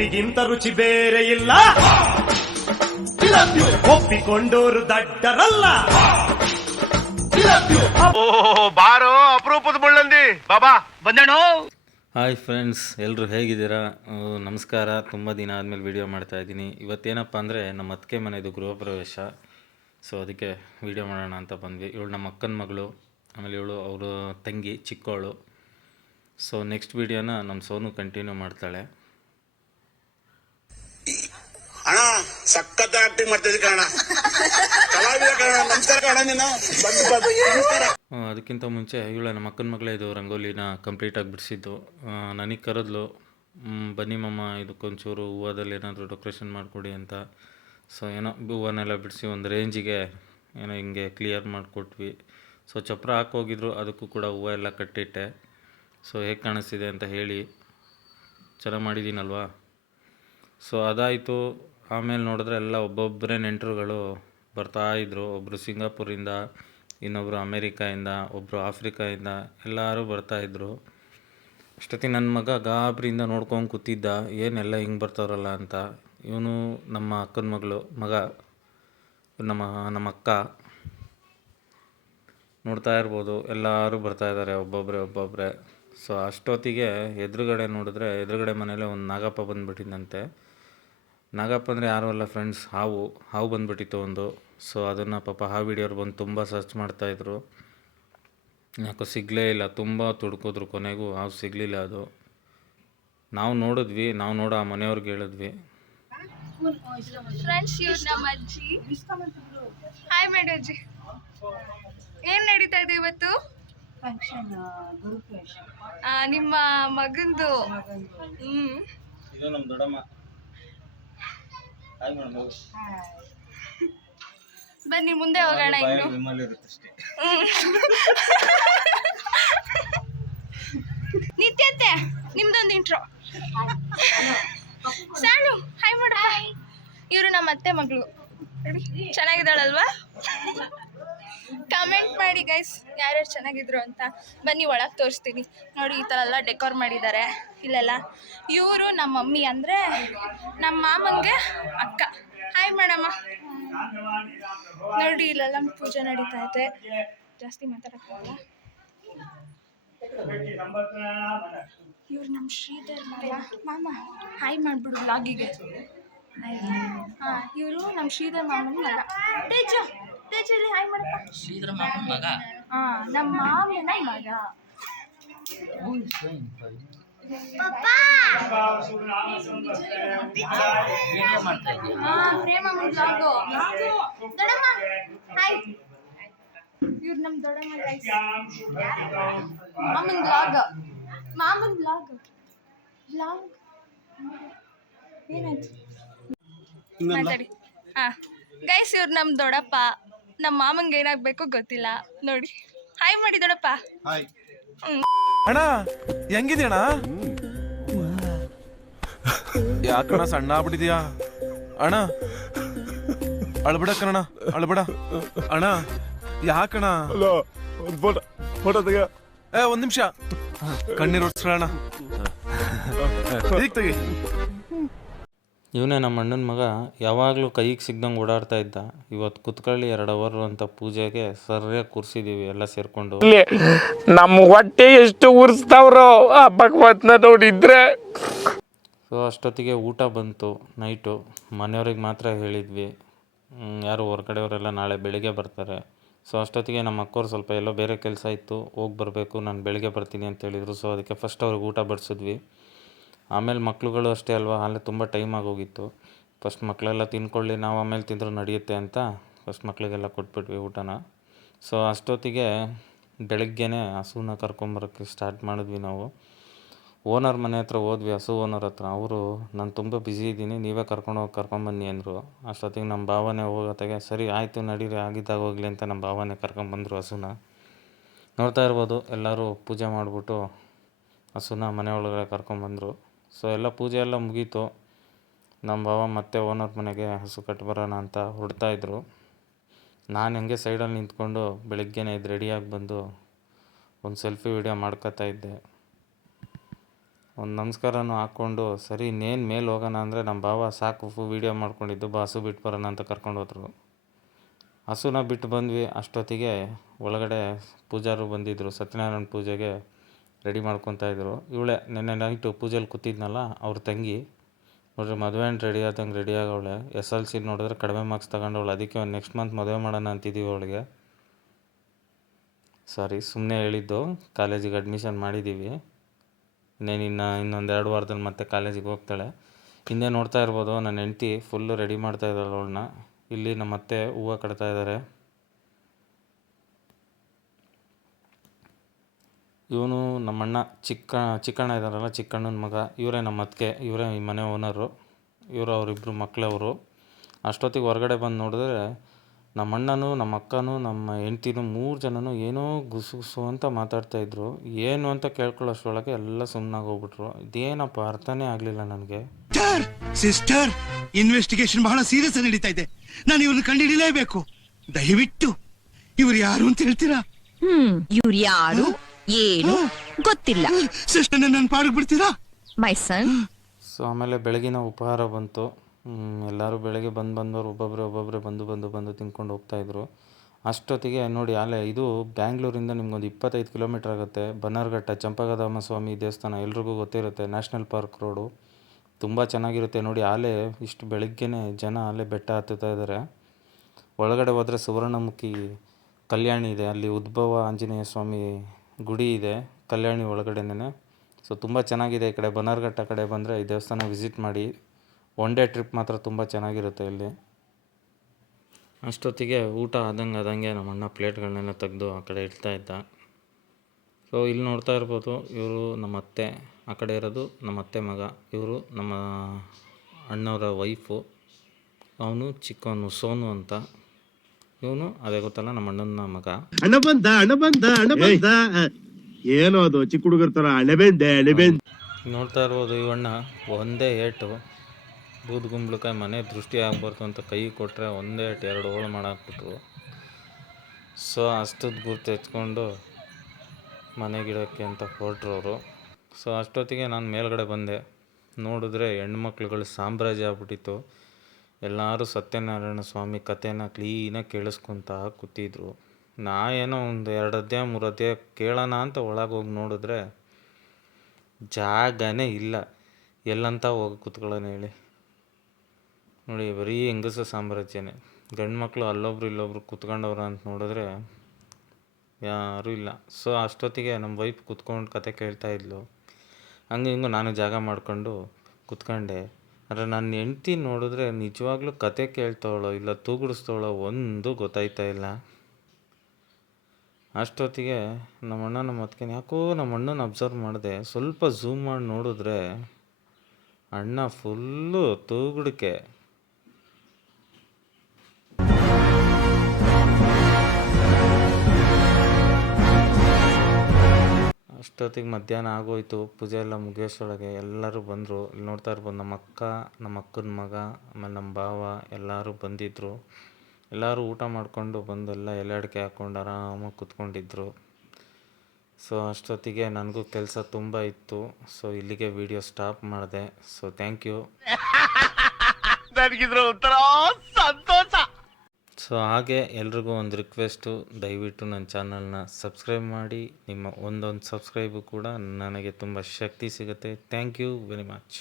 ಉಪ್ಪಿಗಿಂತ ರುಚಿ ಬೇರೆ ಇಲ್ಲ, ಒಪ್ಪಿಕೊಂಡೋರು ದಡ್ಡರಲ್ಲ. ಬಾರೋ ಅಪರೂಪದ ಮುಳ್ಳಂದಿ ಬಾಬಾ ಬಂದೇಣು. ಹಾಯ್ ಫ್ರೆಂಡ್ಸ್, ಎಲ್ಲರೂ ಹೇಗಿದ್ದೀರಾ? ನಮಸ್ಕಾರ. ತುಂಬ ದಿನ ಆದಮೇಲೆ ವೀಡಿಯೋ ಮಾಡ್ತಾಯಿದ್ದೀನಿ. ಇವತ್ತೇನಪ್ಪ ಅಂದರೆ ನಮ್ಮ ಅತ್ತಿಗೆ ಮನೆಯದು ಗೃಹ ಪ್ರವೇಶ. ಸೊ ಅದಕ್ಕೆ ವೀಡಿಯೋ ಮಾಡೋಣ ಅಂತ ಬಂದ್ವಿ. ಇವಳು ನಮ್ಮ ಅಕ್ಕನ ಮಗಳು, ಆಮೇಲೆ ಇವಳು ಅವರು ತಂಗಿ ಚಿಕ್ಕವಳು. ಸೊ ನೆಕ್ಸ್ಟ್ ವೀಡಿಯೋನ ನಮ್ಮ ಸೋನು ಕಂಟಿನ್ಯೂ ಮಾಡ್ತಾಳೆ. ಅಣ್ಣ ಸಖತ್ ಆಕ್ಟಿಂಗ್ ಮಾಡ್ತಿದ್ದೆ ಕಣ, ಕಲಾವಿದ ಕಣ. ನಮಸ್ಕಾರ ಕಣ, ನೀನು ಅದಕ್ಕಿಂತ ಮುಂಚೆ ಇವಳು ನಮ್ಮ ಅಕ್ಕನ ಮಗಳೇ ಇದು ರಂಗೋಲಿನ ಕಂಪ್ಲೀಟಾಗಿ ಬಿಡಿಸಿದ್ದು. ನನಗೆ ಕರೆದ್ಲು, ಬನ್ನಿ ಮಮ್ಮ ಇದಕ್ಕೊಂಚೂರು ಹೂವದಲ್ಲಿ ಏನಾದರೂ ಡೆಕೋರೇಷನ್ ಮಾಡಿಕೊಡಿ ಅಂತ. ಸೊ ಏನೋ ಹೂವನ್ನೆಲ್ಲ ಬಿಡಿಸಿ ಒಂದು ರೇಂಜಿಗೆ ಏನೋ ಹಿಂಗೆ ಕ್ಲಿಯರ್ ಮಾಡಿಕೊಟ್ವಿ. ಸೊ ಚಪ್ರ ಹಾಕೋಗಿದ್ರು, ಅದಕ್ಕೂ ಕೂಡ ಹೂವು ಎಲ್ಲ ಕಟ್ಟಿಟ್ಟೆ. ಸೊ ಹೇಗೆ ಕಾಣಿಸ್ತಿದೆ ಅಂತ ಹೇಳಿ. ಚೆನ್ನಾಗಿ ಮಾಡಿದ್ದೀನಲ್ವಾ? ಸೊ ಅದಾಯಿತು. ಆಮೇಲೆ ನೋಡಿದ್ರೆ ಎಲ್ಲ ಒಬ್ಬೊಬ್ಬರೇ ನೆಂಟರುಗಳು ಬರ್ತಾಯಿದ್ರು. ಒಬ್ಬರು ಸಿಂಗಾಪುರಿಂದ, ಇನ್ನೊಬ್ಬರು ಅಮೇರಿಕಾಯಿಂದ, ಒಬ್ಬರು ಆಫ್ರಿಕಾಯಿಂದ, ಎಲ್ಲರೂ ಬರ್ತಾಯಿದ್ರು. ಅಷ್ಟೊತ್ತಿಗೆ ನನ್ನ ಮಗ ಗಾಬರಿಯಿಂದ ನೋಡ್ಕೊಂಡು ಕೂತಿದ್ದ, ಏನೆಲ್ಲ ಹಿಂಗೆ ಬರ್ತಾರಲ್ಲ ಅಂತ. ಇವನು ನಮ್ಮ ಅಕ್ಕನ ಮಗ, ನಮ್ಮ ಅಕ್ಕ. ನೋಡ್ತಾ ಇರ್ಬೋದು, ಎಲ್ಲರೂ ಬರ್ತಾಯಿದ್ದಾರೆ ಒಬ್ಬೊಬ್ಬರೇ. ಸೊ ಅಷ್ಟೊತ್ತಿಗೆ ಎದುರುಗಡೆ ನೋಡಿದ್ರೆ, ಎದುರುಗಡೆ ಮನೇಲೆ ಒಂದು ನಾಗಪ್ಪ ಬಂದುಬಿಟ್ಟಿದ್ದಂತೆ. ನಾಗಪ್ಪ ಅಂದರೆ ಯಾರೂ ಅಲ್ಲ ಫ್ರೆಂಡ್ಸ್, ಹಾವು ಬಂದುಬಿಟ್ಟಿತ್ತು ಒಂದು. ಸೊ ಅದನ್ನು ಪಾಪ ಹಾವು ಹಿಡಿಯೋರು ಬಂದು ತುಂಬ ಸರ್ಚ್ ಮಾಡ್ತಾಯಿದ್ರು. ಯಾಕೋ ಸಿಗಲೇ ಇಲ್ಲ, ತುಂಬ ತುಡ್ಕಿದ್ರು. ಕೊನೆಗೂ ಹಾವು ಸಿಗಲಿಲ್ಲ. ಅದು ನಾವು ನೋಡಿದ್ವಿ, ನಾವು ನೋಡೋ ಆ ಮನೆಯವ್ರಿಗೆ ಹೇಳಿದ್ವಿ. ಫ್ರೆಂಡ್ಸ್, ಇವ್ರು ನಮ್ಮ ಅಜ್ಜಿ. ಹಾಯ್ ಮಾಡಿ ಅಜ್ಜಿ. ಏನು ನಡೀತಾ ಇದೆ ಇವತ್ತು? ನಿಮ್ಮ ಮಗಂದು. ಇದು ನಮ್ಮ ದೊಡ್ಡಮ್ಮ. ಬನ್ನಿ ಮುಂದೆ ಹೋಗೋಣ. ಇನ್ನು ನಿತ್ಯತೆ ನಿಮ್ದೊಂದು ಇಂಟ್ರೋ. ಸಾನು ಹಾಯ್ ಮಾಡ. ಇವರು ನಮ್ಮ ಅತ್ತೆ ಮಗಳು. ಚೆನ್ನಾಗಿದ್ದಾಳಲ್ವಾ? ಕಮೆಂಟ್ ಮಾಡಿ ಗೈಸ್, ಯಾರ್ಯಾರು ಚೆನ್ನಾಗಿದ್ರು ಅಂತ. ಬನ್ನಿ ಒಳಗೆ ತೋರಿಸ್ತೀನಿ. ನೋಡಿ, ಈ ಥರ ಎಲ್ಲ ಡೆಕೋರ್ ಮಾಡಿದ್ದಾರೆ ಇಲ್ಲೆಲ್ಲ. ಇವರು ನಮ್ಮ ಮಮ್ಮಿ, ಅಂದರೆ ನಮ್ಮ ಮಾಮಂಗೆ ಅಕ್ಕ. ಹಾಯ್ ಮಾಡಮ್ಮ. ನೋಡಿ, ಇಲ್ಲೆಲ್ಲ ಪೂಜೆ ನಡೀತಾ ಇದೆ. ಜಾಸ್ತಿ ಮಾತಾಡೋಕ್ಕಾಗಲ್ಲ. ಇವ್ರು ನಮ್ಮ ಶ್ರೀಧರ್ ಮಾಮ. ಹಾಯ್ ಮಾಡಿಬಿಡು ಬ್ಲಾಗಿಗೆ. ಹಾಂ, ಇವರು ನಮ್ಮ ಶ್ರೀಧರ್ ಮಾಮನ ಮಗ. ತೇಜಲ್ಲಿ ಹಾಯ್ ಮಾಡಪ್ಪ. ಶ್ರೀಧರ ಮಾಮನ ಮಗ. ಹಾಂ, ನಮ್ಮ ಮಾಮನ ಮಗ. ವಿಡಿಯೋ ಮಾಡ್ತಾ ಇದ್ದೀವಿ. ಹಾಂ, ಪ್ರೇಮ ಬ್ಲಾಗು. ದೊಡ್ಡಮ್ಮ ಹಾಯ್. ಇವ್ರು ನಮ್ಮ ದೊಡ್ಡಮ್ಮ ಗೈಸ್. ಮಾಮನ್ ಬ್ಲಾಗ್ ಏನಾಯ್ತು ಮಾತಾಡಿ. ಹಾಂ ಗೈಸ್, ಇವ್ರು ನಮ್ಮ ದೊಡ್ಡಪ್ಪ. ನಮ್ಮ ಮಾಮಂಗೆ ಏನಾಗಬೇಕು ಗೊತ್ತಿಲ್ಲ. ನೋಡಿ, ಹಾಯ್ ಮಾಡಿ ದೊಡ್ಡಪ್ಪ. ಅಣ್ಣ ಹೆಂಗಿದ್ಯಣ್ಣ? ಯಾಕಣ್ಣ ಸಣ್ಣ ಆಗ್ಬಿಟ್ಟಿದ್ಯಾ ಅಣ್ಣ? ಅಳ್ಬಿಡ ಕಣ, ಅಳ್ಬಿಡ ಅಣ್ಣ. ಯಾಕಣ್ಣ? ಒಂದ್ ನಿಮಿಷ ಕಣ್ಣೀರು ಒರ್ಸ್ಕೊಳ್ಳೋಣ. ಈಗ ತೆಗಿ. ಇವನೇ ನಮ್ಮ ಅಣ್ಣನ ಮಗ. ಯಾವಾಗಲೂ ಕೈಗೆ ಸಿಗ್ದಂಗೆ ಓಡಾಡ್ತಾ ಇದ್ದ. ಇವತ್ತು ಕುತ್ಕೊಳ್ಳಿ 2 ಅವರು ಅಂತ ಪೂಜೆಗೆ ಸರಿಯಾಗಿ ಕೂರಿಸಿದ್ದೀವಿ ಎಲ್ಲ ಸೇರಿಕೊಂಡು. ನಮ್ಮ ಹೊಟ್ಟೆ ಎಷ್ಟು ಉರ್ಸ್ತಾವ್ರೋ ಆ ಭಗವತ್ನ ನೋಡಿದ್ರೆ. ಸೊ ಅಷ್ಟೊತ್ತಿಗೆ ಊಟ ಬಂತು ನೈಟು. ಮನೆಯವ್ರಿಗೆ ಮಾತ್ರ ಹೇಳಿದ್ವಿ, ಯಾರು ಹೊರಗಡೆಯವರೆಲ್ಲ ನಾಳೆ ಬೆಳಿಗ್ಗೆ ಬರ್ತಾರೆ. ಸೊ ಅಷ್ಟೊತ್ತಿಗೆ ನಮ್ಮ ಅಕ್ಕವ್ರು ಸ್ವಲ್ಪ ಎಲ್ಲೋ ಬೇರೆ ಕೆಲಸ ಇತ್ತು, ಹೋಗಿ ಬರಬೇಕು, ನಾನು ಬೆಳಿಗ್ಗೆ ಬರ್ತೀನಿ ಅಂತ ಹೇಳಿದರು. ಸೊ ಅದಕ್ಕೆ ಫಸ್ಟ್ ಅವ್ರಿಗೆ ಊಟ ಬಡಿಸಿದ್ವಿ. ಆಮೇಲೆ ಮಕ್ಳುಗಳು ಅಷ್ಟೇ ಅಲ್ವಾ, ಅಲ್ಲೇ ತುಂಬ ಟೈಮ್ ಆಗೋಗಿತ್ತು. ಫಸ್ಟ್ ಮಕ್ಕಳೆಲ್ಲ ತಿನ್ಕೊಳ್ಳಿ, ನಾವು ಆಮೇಲೆ ತಿಂದರೂ ನಡೆಯುತ್ತೆ ಅಂತ ಫಸ್ಟ್ ಮಕ್ಕಳಿಗೆಲ್ಲ ಕೊಟ್ಬಿಟ್ವಿ ಊಟನ. ಸೊ ಅಷ್ಟೊತ್ತಿಗೆ ಬೆಳಗ್ಗೆನೇ ಹಸುನ ಕರ್ಕೊಂಬರೋಕ್ಕೆ ಸ್ಟಾರ್ಟ್ ಮಾಡಿದ್ವಿ ನಾವು. ಓನರ್ ಮನೆ ಹತ್ರ ಹೋದ್ವಿ, ಹಸು ಓನರ್ ಹತ್ರ. ಅವರು ನಾನು ತುಂಬ ಬ್ಯುಸಿ ಇದ್ದೀನಿ, ನೀವೇ ಕರ್ಕೊಂಬನ್ನಿ ಅಂದರು. ಅಷ್ಟೊತ್ತಿಗೆ ನಮ್ಮ ಭಾವನೆ ಹೋಗೋತ್ತಾಗೆ ಸರಿ ಆಯಿತು ನಡೀರಿ, ಆಗಿದ್ದಾಗ ಹೋಗಲಿ ಅಂತ ನಮ್ಮ ಭಾವನೆ ಕರ್ಕೊಂಬಂದರು ಹಸುನ. ನೋಡ್ತಾ ಇರ್ಬೋದು, ಎಲ್ಲರೂ ಪೂಜೆ ಮಾಡಿಬಿಟ್ಟು ಹಸುನ ಮನೆ ಒಳಗಡೆ ಕರ್ಕೊಂಬಂದರು. ಸೊ ಎಲ್ಲ ಪೂಜೆ ಎಲ್ಲ ಮುಗೀತು. ನಮ್ಮ ಭಾವ ಮತ್ತೆ ಓನರ್ ಮನೆಗೆ ಹಸು ಕಟ್ಬರೋಣ ಅಂತ ಹೊರಡ್ತಾಯಿದ್ರು. ನಾನು ಹಂಗೆ ಸೈಡಲ್ಲಿ ನಿಂತ್ಕೊಂಡು ಬೆಳಗ್ಗೆನೇ ಇದು ರೆಡಿಯಾಗಿ ಬಂದು ಒಂದು ಸೆಲ್ಫಿ ವಿಡಿಯೋ ಮಾಡ್ಕೋತಾ ಇದ್ದೆ. ಒಂದು ನಮಸ್ಕಾರನೂ ಹಾಕ್ಕೊಂಡು ಸರಿ ಇನ್ನೇನು ಮೇಲೆ ಹೋಗೋಣ ಅಂದರೆ ನಮ್ಮ ಭಾವ ಸಾಕು ವೀಡಿಯೋ ಮಾಡ್ಕೊಂಡಿದ್ದು ಹಸು ಬಿಟ್ಟು ಬರೋಣ ಅಂತ ಕರ್ಕೊಂಡು ಹೋದ್ರು. ಹಸುನ ಬಿಟ್ಟು ಬಂದ್ವಿ. ಅಷ್ಟೊತ್ತಿಗೆ ಒಳಗಡೆ ಪೂಜಾರು ಬಂದಿದ್ದರು, ಸತ್ಯನಾರಾಯಣ ಪೂಜೆಗೆ ರೆಡಿ ಮಾಡ್ಕೊತಾಯಿದ್ರು. ಇವಳೇ ನೆನ್ನೆ ನೈಟು ಪೂಜೆಯಲ್ಲಿ ಕೂತಿದ್ನಲ್ಲ ಅವ್ರ ತಂಗಿ ನೋಡ್ರಿ, ಮದುವೆ ರೆಡಿ ಆದಂಗೆ ರೆಡಿ ಆಗವಳೆ. SLC ನೋಡಿದ್ರೆ ಕಡಿಮೆ ಮಾರ್ಕ್ಸ್ ತಗೊಂಡವಳು. ಅದಕ್ಕೆ ನೆಕ್ಸ್ಟ್ ಮಂತ್ ಮದುವೆ ಮಾಡೋಣ ಅಂತಿದ್ದೀವಿ ಅವಳಿಗೆ. ಸಾರಿ, ಸುಮ್ಮನೆ ಹೇಳಿದ್ದು. ಕಾಲೇಜಿಗೆ ಅಡ್ಮಿಷನ್ ಮಾಡಿದ್ದೀವಿ. ಇನ್ನೊಂದು 2 ವಾರದಲ್ಲಿ ಮತ್ತೆ ಕಾಲೇಜಿಗೆ ಹೋಗ್ತಾಳೆ. ಹಿಂದೆ ನೋಡ್ತಾ ಇರ್ಬೋದು ನನ್ನ ಹೆಂಡ್ತಿ ಫುಲ್ಲು ರೆಡಿ ಮಾಡ್ತಾ ಇದ್ದಾಳೆ ಅವಳನ್ನ. ಇಲ್ಲಿ ನಮ್ಮ ಅತ್ತೆ ಹೂವು ಕಟ್ತಾ ಇದ್ದಾರೆ. ಇವನು ನಮ್ಮಣ್ಣ ಚಿಕ್ಕಣ್ಣ ಇದ್ದಾರಲ್ಲ, ಚಿಕ್ಕಣ್ಣನ ಮಗ. ಇವರೇ ನಮ್ಮ ಅತ್ತಿಗೆ, ಇವರೇ ಈ ಮನೆ ಓನರು. ಇವರು ಅವರಿಬ್ಬರು ಮಕ್ಕಳವರು. ಅಷ್ಟೊತ್ತಿಗೆ ಹೊರಗಡೆ ಬಂದು ನೋಡಿದ್ರೆ ನಮ್ಮ ಅಣ್ಣನೂ ನಮ್ಮ ಅಕ್ಕನೂ ನಮ್ಮ ಹೆಂಡ್ತಿನೂ 3 ಜನನೂ ಏನೋ ಗುಸು ಅಂತ ಮಾತಾಡ್ತಾಯಿದ್ರು. ಏನು ಅಂತ ಕೇಳ್ಕೊಳ್ಳೋಷ್ಟರೊಳಗೆ ಎಲ್ಲ ಸುಮ್ಮನಾಗಿ ಹೋಗ್ಬಿಟ್ರು. ಇದೇನಪ್ಪ ಅರ್ಥನೇ ಆಗಲಿಲ್ಲ ನನಗೆ. ಸಿಸ್ಟರ್, ಇನ್ವೆಸ್ಟಿಗೇಷನ್ ಬಹಳ ಸೀರಿಯಸ್ ನಡೀತಾ ಇದೆ. ನಾನು ಇವ್ರನ್ನ ಕಂಡುಹಿಡಿಯಲೇಬೇಕು. ದಯವಿಟ್ಟು ಇವ್ರು ಯಾರು ಅಂತ ಹೇಳ್ತೀರಾ? ಇವ್ರು ಯಾರು ಏನು ಗೊತ್ತಿಲ್ಲ. ಸಿಸ್ಟರ್, ನನ್ನ ಪಾಡಿಗೆ ಬಿಡ್ತೀರಾ? ಮೈ ಸನ್. ಸೊ ಆಮೇಲೆ ಬೆಳಗಿನ ಉಪಹಾರ ಬಂತು. ಎಲ್ಲರೂ ಬೆಳಗ್ಗೆ ಬಂದವರು ಒಬ್ಬೊಬ್ಬರೇ ಬಂದು ತಿನ್ಕೊಂಡು ಹೋಗ್ತಾಯಿದ್ರು. ಅಷ್ಟೊತ್ತಿಗೆ ನೋಡಿ, ಇದು ಬ್ಯಾಂಗ್ಳೂರಿಂದ ನಿಮ್ಗೊಂದು 25 ಕಿಲೋಮೀಟ್ರ್ ಆಗುತ್ತೆ. ಬನ್ನರ್ಘಟ್ಟ ಚಂಪಕಧಾಮ ಸ್ವಾಮಿ ದೇವಸ್ಥಾನ ಎಲ್ರಿಗೂ ಗೊತ್ತಿರುತ್ತೆ. ನ್ಯಾಷನಲ್ ಪಾರ್ಕ್ ರೋಡು ತುಂಬ ಚೆನ್ನಾಗಿರುತ್ತೆ. ನೋಡಿ, ಇಷ್ಟು ಬೆಳಗ್ಗೆನೇ ಜನ ಬೆಟ್ಟ ಹತ್ತುತ್ತಾ ಇದ್ದಾರೆ. ಒಳಗಡೆ ಹೋದರೆ ಸುವರ್ಣಮುಖಿ ಕಲ್ಯಾಣಿ ಇದೆ. ಅಲ್ಲಿ ಉದ್ಭವ ಆಂಜನೇಯ ಸ್ವಾಮಿ ಗುಡಿ ಇದೆ ಕಲ್ಯಾಣಿ ಒಳಗಡೆನೇ. ಸೊ ತುಂಬ ಚೆನ್ನಾಗಿದೆ. ಈ ಕಡೆ ಬನ್ನರ್ಘಟ್ಟ ಕಡೆ ಬಂದರೆ ಈ ದೇವಸ್ಥಾನ ವಿಸಿಟ್ ಮಾಡಿ. 1 ಡೇ ಟ್ರಿಪ್ ಮಾತ್ರ ತುಂಬ ಚೆನ್ನಾಗಿರುತ್ತೆ ಇಲ್ಲಿ. ಅಷ್ಟೊತ್ತಿಗೆ ಊಟ ಆದಂಗೆ ನಮ್ಮ ಅಣ್ಣ ಪ್ಲೇಟ್ಗಳನ್ನೆಲ್ಲ ತೆಗೆದು ಆ ಕಡೆ ಇಡ್ತಾ ಇದ್ದ. ಸೊ ಇಲ್ಲಿ ನೋಡ್ತಾ ಇರ್ಬೋದು, ಇವರು ನಮ್ಮ ಅತ್ತೆ, ಆ ಕಡೆ ಇರೋದು ನಮ್ಮ ಅತ್ತೆ ಮಗ. ಇವರು ನಮ್ಮ ಅಣ್ಣವರ ವೈಫು. ಅವನು ಚಿಕ್ಕವನು ಸೋನು ಅಂತ. ಇವನು ಅದೇ ಗೊತ್ತಲ್ಲ ನಮ್ಮ ಅಣ್ಣನ ಮಗ. ಹಣ ಬಂದ ಏನೋ ಅದು ಚಿಕ್ಕ ಹುಡುಗರ ತರ ಅಣೆಬೆಂದೆ. ನೋಡ್ತಾ ಇರ್ಬೋದು, ಇವಣ್ಣ ಒಂದೇ ಏಟು ಬೂದ್ಗುಂಬ್ಳಕಾಯಿ ಮನೆ ದೃಷ್ಟಿ ಆಗ್ಬಾರ್ದು ಅಂತ ಕೈ ಕೊಟ್ಟರೆ ಒಂದೇ ಏಟು 2 ಹೋಳು ಮಾಡಾಕ್ಬಿಟ್ರು. ಸೊ ಅಷ್ಟದ್ದು ಗುರ್ತು ಎತ್ಕೊಂಡು ಮನೆಗಿಡೋಕ್ಕೆ ಅಂತ ಹೊರಟ್ರು ಅವರು. ಸೊ ಅಷ್ಟೊತ್ತಿಗೆ ನಾನು ಮೇಲ್ಗಡೆ ಬಂದೆ. ನೋಡಿದ್ರೆ ಹೆಣ್ಮಕ್ಳುಗಳು ಸಾಮ್ರಾಜ್ಯ ಆಗ್ಬಿಟ್ಟಿತ್ತು. ಎಲ್ಲರೂ ಸತ್ಯನಾರಾಯಣ ಸ್ವಾಮಿ ಕಥೆನ ಕ್ಲೀನಾಗಿ ಕೇಳಿಸ್ಕೊತ ಕೂತಿದ್ರು. ಏನೋ ಒಂದು 2 ಅಧ್ಯಾಯ 3 ಅಧ್ಯಾಯ ಕೇಳೋಣ ಅಂತ ಒಳಗೆ ಹೋಗಿ ನೋಡಿದ್ರೆ ಜಾಗನೇ ಇಲ್ಲ. ಎಲ್ಲಂತ ಹೋಗಿ ಕೂತ್ಕೊಳ್ಳೋಣ ಹೇಳಿ. ನೋಡಿ, ಬರೀ ಹೆಂಗಸ ಸಾಮ್ರಾಜ್ಯನೇ. ಗಂಡು ಮಕ್ಕಳು ಅಲ್ಲೊಬ್ರು ಇಲ್ಲೊಬ್ರು ಕೂತ್ಕೊಂಡವ್ರ ಅಂತ ನೋಡಿದ್ರೆ ಯಾರೂ ಇಲ್ಲ. ಸೊ ಅಷ್ಟೊತ್ತಿಗೆ ನಮ್ಮ ವೈಫ್ ಕೂತ್ಕೊಂಡು ಕತೆ ಕೇಳ್ತಾ ಇದ್ಲು. ಹಂಗೆ ಹಿಂಗೆ ನಾನು ಜಾಗ ಮಾಡಿಕೊಂಡು ಕೂತ್ಕೊಂಡೆ. ಆದರೆ ನನ್ನ ಹೆಂಡ್ತಿ ನೋಡಿದ್ರೆ ನಿಜವಾಗ್ಲೂ ಕತೆ ಕೇಳ್ತಾವಳೋ ಇಲ್ಲ ತೂಗುಡಿಸ್ತವಳೋ ಒಂದು ಗೊತ್ತಾಯ್ತಾ ಇಲ್ಲ. ಅಷ್ಟೊತ್ತಿಗೆ ನಮ್ಮ ಅಣ್ಣ ನಮ್ಮ ಅತ್ತಿಗೆ ಯಾಕೋ ನಮ್ಮ ಅಣ್ಣನ ಅಬ್ಸರ್ವ್ ಮಾಡಿದೆ. ಸ್ವಲ್ಪ ಝೂಮ್ ಮಾಡಿ ನೋಡಿದ್ರೆ ಅಣ್ಣ ಫುಲ್ಲು ತೂಗುಡಿಕೆ. ಅಷ್ಟೊತ್ತಿಗೆ ಮಧ್ಯಾಹ್ನ ಆಗೋಯ್ತು. ಪೂಜೆ ಎಲ್ಲ ಮುಗಿಯೋಷ್ಟೊಳಗೆ ಎಲ್ಲರೂ ಬಂದರು. ಇಲ್ಲಿ ನೋಡ್ತಾ ಇರ್ಬೋದು, ನಮ್ಮ ಅಕ್ಕ, ನಮ್ಮ ಅಕ್ಕನ ಮಗ, ಆಮೇಲೆ ನಮ್ಮ ಭಾವ ಎಲ್ಲರೂ ಬಂದಿದ್ದರು. ಎಲ್ಲರೂ ಊಟ ಮಾಡಿಕೊಂಡು ಬಂದು ಎಲ್ಲ ಎಲೆ ಅಡಿಕೆ ಹಾಕ್ಕೊಂಡು ಆರಾಮಾಗಿ ಕೂತ್ಕೊಂಡಿದ್ರು. ಸೊ ಅಷ್ಟೊತ್ತಿಗೆ ನನಗೂ ಕೆಲಸ ತುಂಬ ಇತ್ತು. ಸೊ ಇಲ್ಲಿಗೆ ವಿಡಿಯೋ ಸ್ಟಾಪ್ ಮಾಡಿದೆ. So thank you. ನನಗಿದ್ರ ಒಂಥರ ಸಂತೋಷ. ಸೊ ಹಾಗೆ ಎಲ್ರಿಗೂ ಒಂದು ರಿಕ್ವೆಸ್ಟು, ದಯವಿಟ್ಟು ನನ್ನ ಚಾನಲ್ನ ಸಬ್ಸ್ಕ್ರೈಬ್ ಮಾಡಿ. ನಿಮ್ಮ ಒಂದೊಂದು ಸಬ್ಸ್ಕ್ರೈಬು ಕೂಡ ನನಗೆ ತುಂಬ ಶಕ್ತಿ ಸಿಗುತ್ತೆ. Thank you very much.